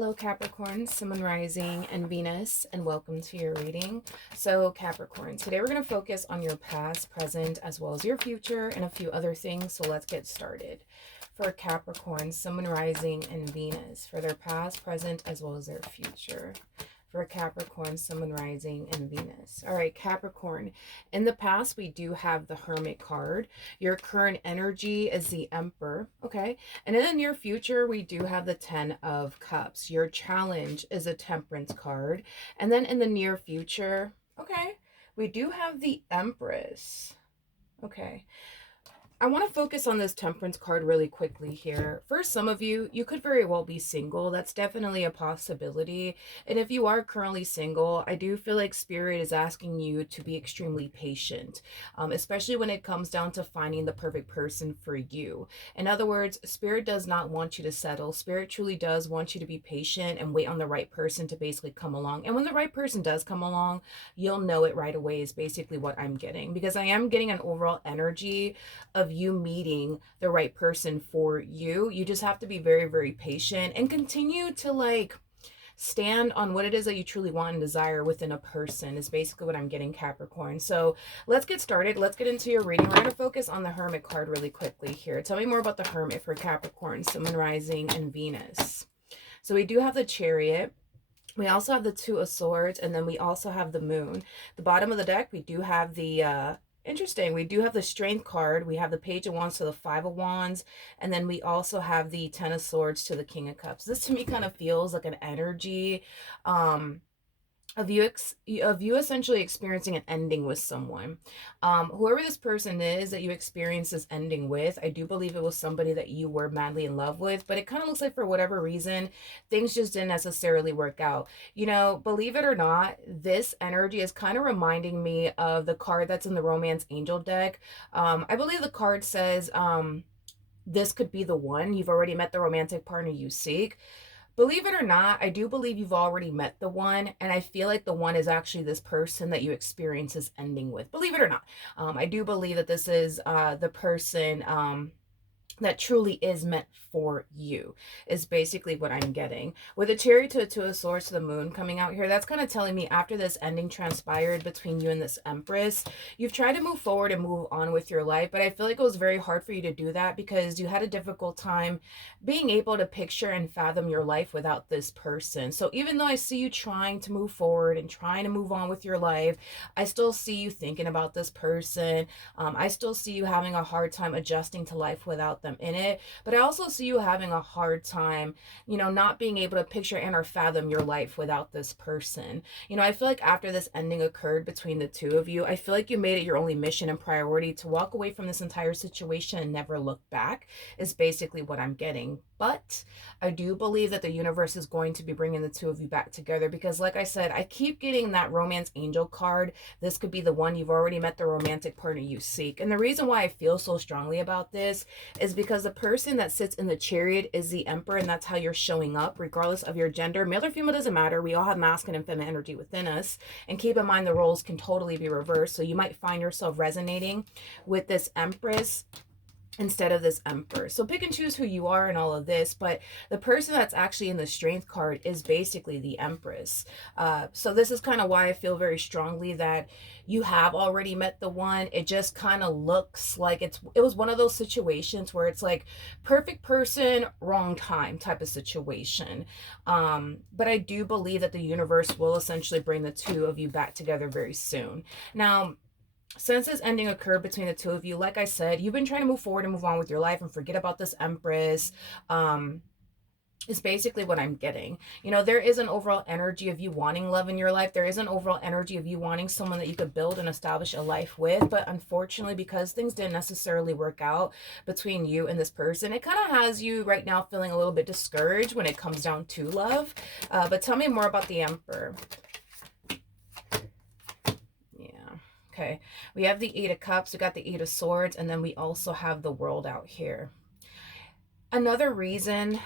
Hello Capricorn, Sun, Moon, Rising, and Venus, and welcome to your reading. So Capricorn, today we're going to focus on your past, present, as well as your future, and a few other things. So let's get started. For Capricorn, Sun, Moon, Rising, and Venus, for their past, present, as well as their future. For Capricorn, Sun, Moon, Rising, and Venus. All right, Capricorn. In the past, we do have the Hermit card. Your current energy is the Emperor, okay? And in the near future, we do have the Ten of Cups. Your challenge is a Temperance card. And then in the near future, okay, we do have the Empress. Okay. I want to focus on this Temperance card really quickly here. For some of you, you could very well be single. That's definitely a possibility. And if you are currently single, I do feel like Spirit is asking you to be extremely patient, especially when it comes down to finding the perfect person for you. In other words, Spirit does not want you to settle. Spirit truly does want you to be patient and wait on the right person to basically come along. And when the right person does come along, you'll know it right away is basically what I'm getting. Because I am getting an overall energy of you meeting the right person for you. You just have to be very, very patient and continue to stand on what it is that you truly want and desire within a person is basically what I'm getting, Capricorn. So let's get started. Let's get into your reading. We're going to focus on the Hermit card really quickly here. Tell me more about the Hermit for Capricorn, Sun, Moon, Rising, and Venus. So we do have the Chariot. We also have the Two of Swords, and then we also have the Moon. The bottom of the deck, we do have the interesting. We do have the Strength card. We have the Page of Wands to the Five of Wands. And then we also have the Ten of Swords to the King of Cups. This to me kind of feels like an energy of you essentially experiencing an ending with someone. Whoever this person is that you experienced this ending with, I do believe it was somebody that you were madly in love with, but it kind of looks like for whatever reason, things just didn't necessarily work out. You know, believe it or not, this energy is kind of reminding me of the card that's in the Romance Angel deck. I believe the card says, this could be the one. You've already met the romantic partner you seek. Believe it or not, I do believe you've already met the one, and I feel like the one is actually this person that you experience this ending with. Believe it or not, I do believe that this is the person that truly is meant for you is basically what I'm getting. With a Chariot to the Two of Swords to the Moon coming out here, that's kind of telling me after this ending transpired between you and this Empress, you've tried to move forward and move on with your life, but I feel like it was very hard for you to do that because you had a difficult time being able to picture and fathom your life without this person. So even though I see you trying to move forward and trying to move on with your life, I still see you thinking about this person. I still see you having a hard time adjusting to life without them in it, but I also see you having a hard time, not being able to picture and or fathom your life without this person. I feel like after this ending occurred between the two of you, I feel like you made it your only mission and priority to walk away from this entire situation and never look back is basically what I'm getting. But I do believe that the universe is going to be bringing the two of you back together because, like I said, I keep getting that Romance Angel card. This could be the one. You've already met the romantic partner you seek. And the reason why I feel so strongly about this is because the person that sits in the Chariot is the Emperor, and that's how you're showing up, regardless of your gender. Male or female doesn't matter. We all have masculine and feminine energy within us. And keep in mind, the roles can totally be reversed. So you might find yourself resonating with this Empress instead of this Emperor. So pick and choose who you are and all of this, but the person that's actually in the Strength card is basically the Empress. So this is kind of why I feel very strongly that you have already met the one. It just kind of looks like it was one of those situations where it's like perfect person, wrong time type of situation. But I do believe that the universe will essentially bring the two of you back together very soon. Now, since this ending occurred between the two of you, like I said, you've been trying to move forward and move on with your life and forget about this Empress. Is basically what I'm getting. There is an overall energy of you wanting love in your life. There is an overall energy of you wanting someone that you could build and establish a life with. But unfortunately, because things didn't necessarily work out between you and this person, it kind of has you right now feeling a little bit discouraged when it comes down to love. But tell me more about the Emperor. Okay, we have the Eight of Cups, we got the Eight of Swords, and then we also have the World out here. Another reason,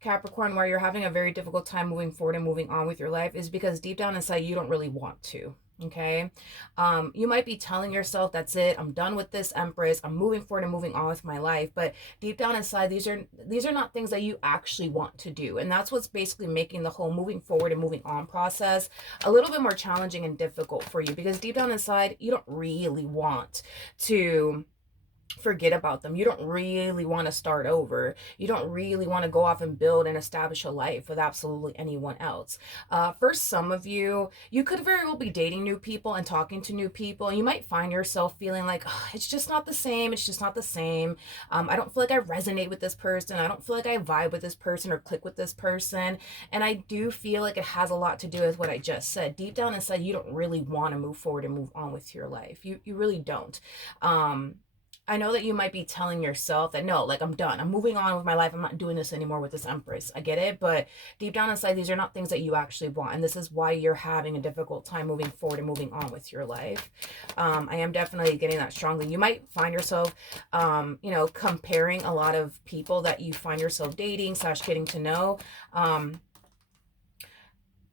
Capricorn, where you're having a very difficult time moving forward and moving on with your life is because deep down inside, you don't really want to. Okay. You might be telling yourself, that's it, I'm done with this Empress, I'm moving forward and moving on with my life. But deep down inside, these are not things that you actually want to do. And that's what's basically making the whole moving forward and moving on process a little bit more challenging and difficult for you, because deep down inside, you don't really want to forget about them. You don't really want to start over. You don't really want to go off and build and establish a life with absolutely anyone else. For some of you, you could very well be dating new people and talking to new people, and you might find yourself feeling like, oh, it's just not the same. It's just not the same. I don't feel like I resonate with this person. I don't feel like I vibe with this person or click with this person. And I do feel like it has a lot to do with what I just said. Deep down inside, you don't really want to move forward and move on with your life. You really don't. I know that you might be telling yourself that, no, like, I'm done. I'm moving on with my life. I'm not doing this anymore with this Empress. I get it. But deep down inside, these are not things that you actually want. And this is why you're having a difficult time moving forward and moving on with your life. I am definitely getting that strongly. You might find yourself, comparing a lot of people that you find yourself dating / getting to know.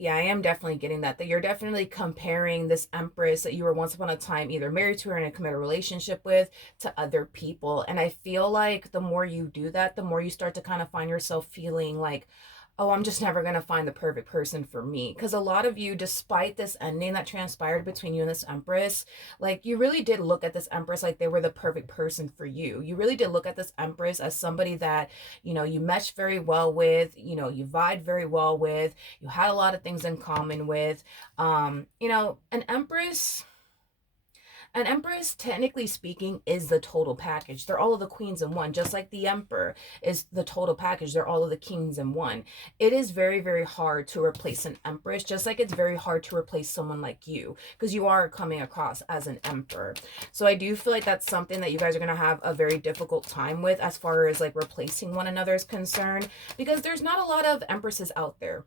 Yeah, I am definitely getting that you're definitely comparing this Empress that you were once upon a time either married to or in a committed relationship with to other people. And I feel like the more you do that, the more you start to kind of find yourself feeling like, oh, I'm just never going to find the perfect person for me. Because a lot of you, despite this ending that transpired between you and this Empress, like, you really did look at this Empress like they were the perfect person for you. You really did look at this Empress as somebody that, you meshed very well with, you vibed very well with, you had a lot of things in common with. An Empress. An empress, technically speaking, is the total package. They're all of the queens in one, just like the emperor is the total package. They're all of the kings in one. It is very, very hard to replace an empress, just like it's very hard to replace someone like you, because you are coming across as an emperor. So I do feel like that's something that you guys are going to have a very difficult time with as far as like replacing one another is concerned, because there's not a lot of empresses out there.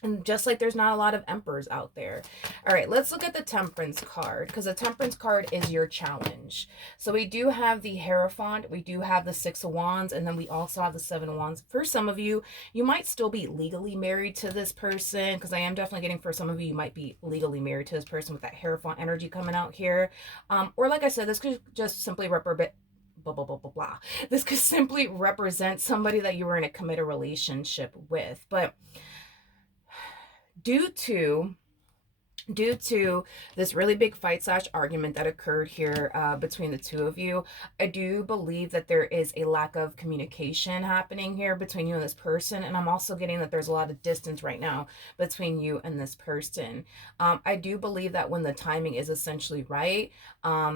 And just like there's not a lot of emperors out there. All right, let's look at the Temperance card, because the Temperance card is your challenge. So we do have the Hierophant, we do have the Six of Wands, and then we also have the Seven of Wands. For some of you, you might still be legally married to this person, because I am definitely getting for some of you, you might be legally married to this person with that Hierophant energy coming out here. Or like I said, this could just simply represent blah blah blah blah blah. This could simply represent somebody that you were in a committed relationship with. But due to this really big fight / argument that occurred here between the two of you, I do believe that there is a lack of communication happening here between you and this person. And I'm also getting that there's a lot of distance right now between you and this person. I do believe that when the timing is essentially right,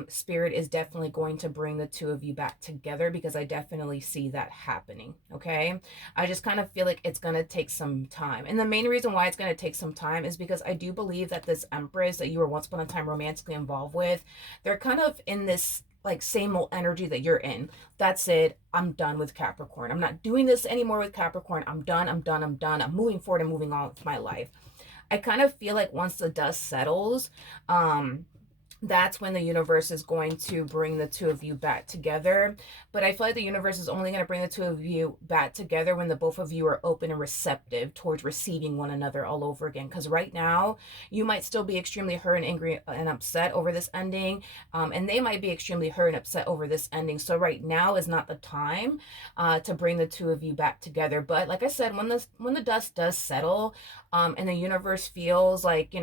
Spirit is definitely going to bring the two of you back together, because I definitely see that happening. Okay. I just kind of feel like it's going to take some time. And the main reason why it's going to take some time is because I do believe that this Empress that you were once upon a time romantically involved with, they're kind of in this like same old energy that you're in. That's it. I'm done with Capricorn. I'm not doing this anymore with Capricorn. I'm done. I'm moving forward and moving on with my life. I kind of feel like once the dust settles, that's when the universe is going to bring the two of you back together. But I feel like the universe is only going to bring the two of you back together when the both of you are open and receptive towards receiving one another all over again. Because right now, you might still be extremely hurt and angry and upset over this ending. And they might be extremely hurt and upset over this ending. So right now is not the time to bring the two of you back together. But like I said, when the dust does settle, and the universe feels like,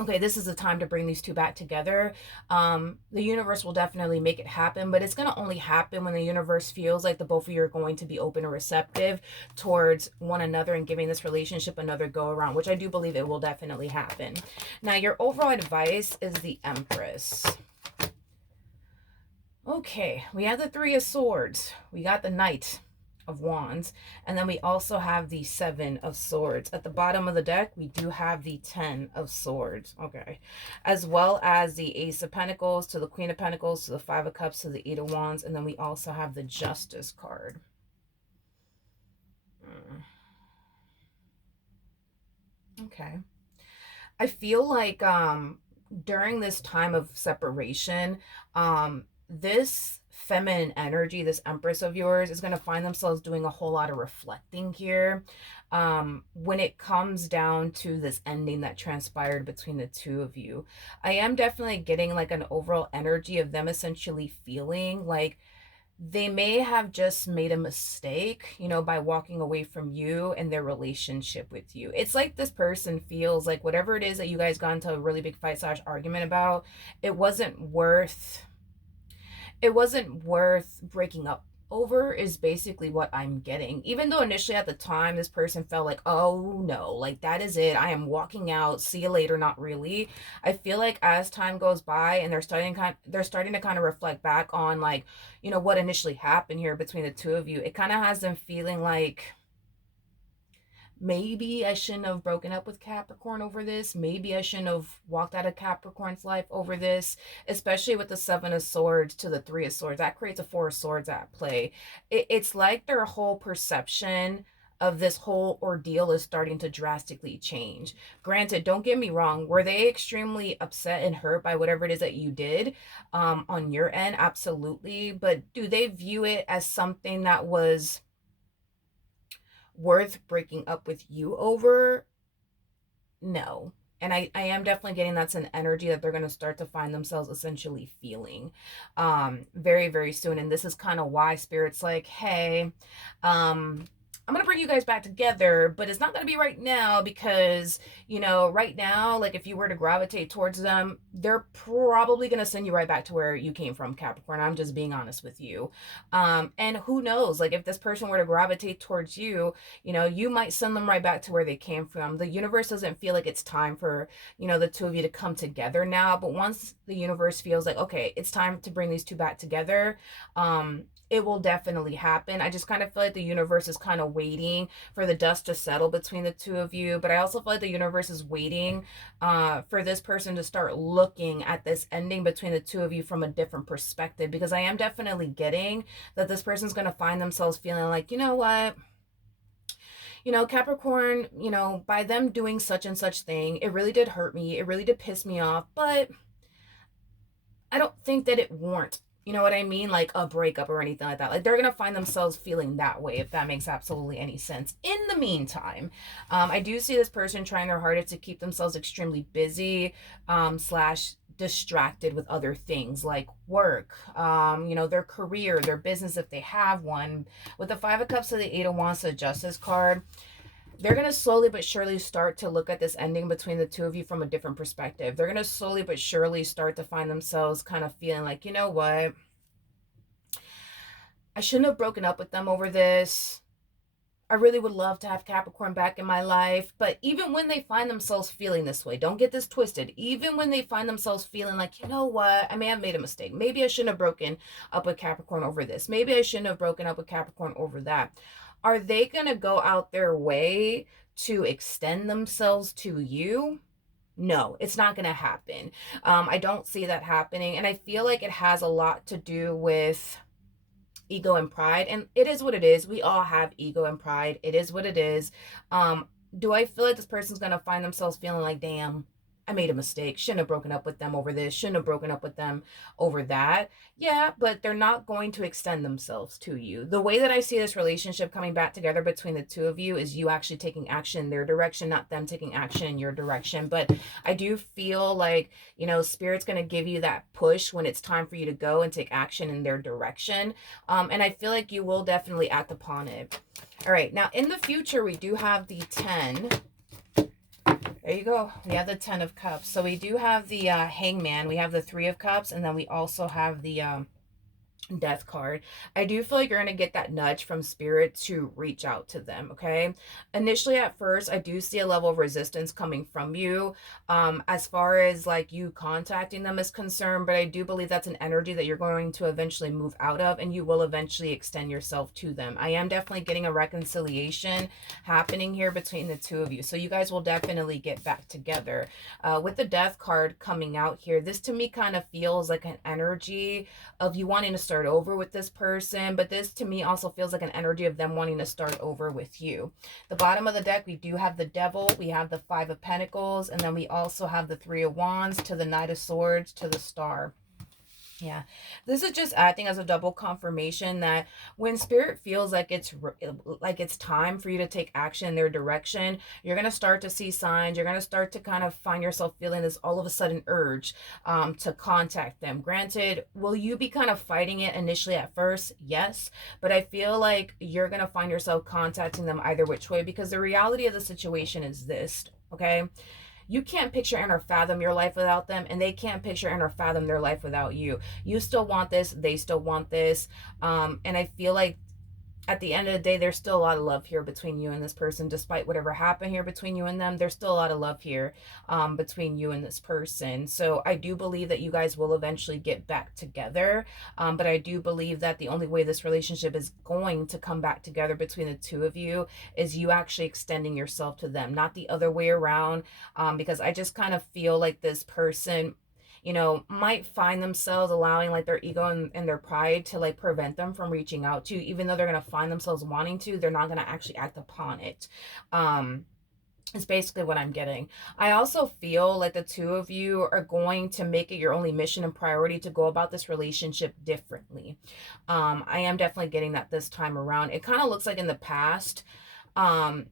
okay, this is the time to bring these two back together, the universe will definitely make it happen. But it's going to only happen when the universe feels like the both of you are going to be open and receptive towards one another and giving this relationship another go around, which I do believe it will definitely happen. Now, your overall advice is the Empress. Okay, we have the Three of Swords. We got the Knight of Wands, and then we also have the Seven of Swords. At the bottom of the deck, we do have the Ten of Swords, okay, as well as the Ace of Pentacles to the Queen of Pentacles to the Five of Cups to the Eight of Wands, and then we also have the Justice card. Okay. I feel like during this time of separation, this feminine energy, this Empress of yours, is going to find themselves doing a whole lot of reflecting here when it comes down to this ending that transpired between the two of you. I am definitely getting like an overall energy of them essentially feeling like they may have just made a mistake, you know, by walking away from you and their relationship with you. It's like this person feels like whatever it is that you guys got into a really big fight slash argument about, it wasn't worth breaking up over, is basically what I'm getting. Even though initially at the time this person felt like, oh no, like that is it, I am walking out, see you later, not really. I feel like as time goes by and they're starting to kind of reflect back on, like, you know, what initially happened here between the two of you, it kind of has them feeling like maybe I shouldn't have broken up with Capricorn over this. Maybe I shouldn't have walked out of Capricorn's life over this, especially with the Seven of Swords to the Three of Swords. That creates a Four of Swords at play. It's like their whole perception of this whole ordeal is starting to drastically change. Granted, don't get me wrong, were they extremely upset and hurt by whatever it is that you did on your end? Absolutely. But do they view it as something that was worth breaking up with you over? No. And I am definitely getting that's an energy that they're going to start to find themselves essentially feeling very, very soon. And this is kind of why Spirit's like, hey, I'm going to bring you guys back together, but it's not going to be right now because, you know, right now, like if you were to gravitate towards them, they're probably going to send you right back to where you came from, Capricorn. I'm just being honest with you. And who knows, like if this person were to gravitate towards you, you know, you might send them right back to where they came from. The universe doesn't feel like it's time for, you know, the two of you to come together now. But once the universe feels like, okay, it's time to bring these two back together, it will definitely happen. I just kind of feel like the universe is kind of waiting for the dust to settle between the two of you. But I also feel like the universe is waiting for this person to start looking at this ending between the two of you from a different perspective. Because I am definitely getting that this person's going to find themselves feeling like, you know what? You know, Capricorn, you know, by them doing such and such thing, it really did hurt me. It really did piss me off. But I don't think that it warrant, you know what I mean, like a breakup or anything like that. Like they're gonna find themselves feeling that way, if that makes absolutely any sense. In the meantime, I do see this person trying their hardest to keep themselves extremely busy, slash distracted with other things like work, you know, their career, their business if they have one. With the Five of Cups to the Eight of Wands, the Justice card, they're going to slowly but surely start to look at this ending between the two of you from a different perspective. They're going to slowly but surely start to find themselves kind of feeling like, you know what? I shouldn't have broken up with them over this. I really would love to have Capricorn back in my life. But even when they find themselves feeling this way, don't get this twisted. Even when they find themselves feeling like, you know what, I may have made a mistake. Maybe I shouldn't have broken up with Capricorn over this. Maybe I shouldn't have broken up with Capricorn over that. Are they going to go out their way to extend themselves to you? No, it's not going to happen. I don't see that happening. And I feel like it has a lot to do with ego and pride, and it is what it is. We all have ego and pride. It is what it is. Do I feel like this person's gonna find themselves feeling like, damn, I made a mistake, shouldn't have broken up with them over this, shouldn't have broken up with them over that? Yeah, but they're not going to extend themselves to you. The way that I see this relationship coming back together between the two of you is you actually taking action in their direction, not them taking action in your direction. But I do feel like, you know, Spirit's going to give you that push when it's time for you to go and take action in their direction. And I feel like you will definitely act upon it. All right, now in the future, we do have the 10. There you go. We have the 10 of Cups. So we do have the Hangman. We have the 3 of Cups. And then we also have the Death card. I do feel like you're going to get that nudge from Spirit to reach out to them, okay? Initially at first, I do see a level of resistance coming from you as far as like you contacting them is concerned, but I do believe that's an energy that you're going to eventually move out of, and you will eventually extend yourself to them. I am definitely getting a reconciliation happening here between the two of you, so you guys will definitely get back together. With the Death card coming out here, this to me kind of feels like an energy of you wanting to start over with this person, but this to me also feels like an energy of them wanting to start over with you. The bottom of the deck, we do have the Devil, we have the 5 of Pentacles, and then we also have the 3 of Wands to the Knight of Swords to the Star. Yeah, this is just acting as a double confirmation that when spirit feels like like it's time for you to take action in their direction, you're gonna start to see signs. You're gonna start to kind of find yourself feeling this all of a sudden urge to contact them. Granted, will you be kind of fighting it initially at first? Yes, but I feel like you're gonna find yourself contacting them either which way, because the reality of the situation is this. Okay, you can't picture and or fathom your life without them, and they can't picture and or fathom their life without you. You still want this, they still want this. And I feel like at the end of the day, there's still a lot of love here between you and this person. Despite whatever happened here between you and them, there's still a lot of love here between you and this person. So I do believe that you guys will eventually get back together. But I do believe that the only way this relationship is going to come back together between the two of you is you actually extending yourself to them, not the other way around. Because I just kind of feel like this person, might find themselves allowing like their ego and their pride to like prevent them from reaching out to you, even though they're going to find themselves wanting to, they're not going to actually act upon it. Is basically what I'm getting. I also feel like the two of you are going to make it your only mission and priority to go about this relationship differently. I am definitely getting that this time around. It kind of looks like in the past,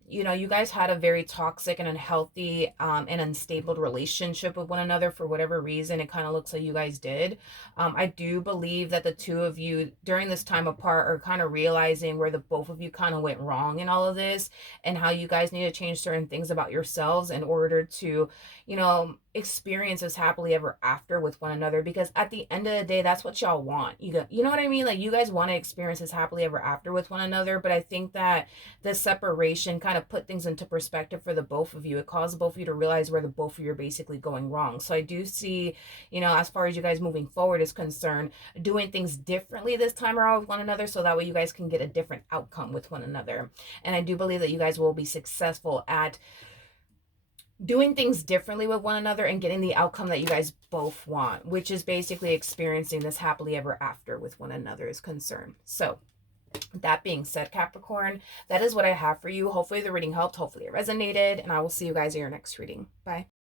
you guys had a very toxic and unhealthy and unstable relationship with one another for whatever reason. It kind of looks like you guys did. I do believe that the two of you during this time apart are kind of realizing where the both of you kind of went wrong in all of this, and how you guys need to change certain things about yourselves in order to, experience this happily ever after with one another. Because at the end of the day, that's what y'all want. You know what I mean? Like, you guys want to experience this happily ever after with one another, but I think that the separation kind of put things into perspective for the both of you. It caused both of you to realize where the both of you are basically going wrong. So I do see, as far as you guys moving forward is concerned, doing things differently this time around with one another, so that way you guys can get a different outcome with one another. And I do believe that you guys will be successful at doing things differently with one another and getting the outcome that you guys both want, which is basically experiencing this happily ever after with one another is concerned. So that being said, Capricorn, that is what I have for you. Hopefully the reading helped. Hopefully it resonated. And I will see you guys in your next reading. Bye.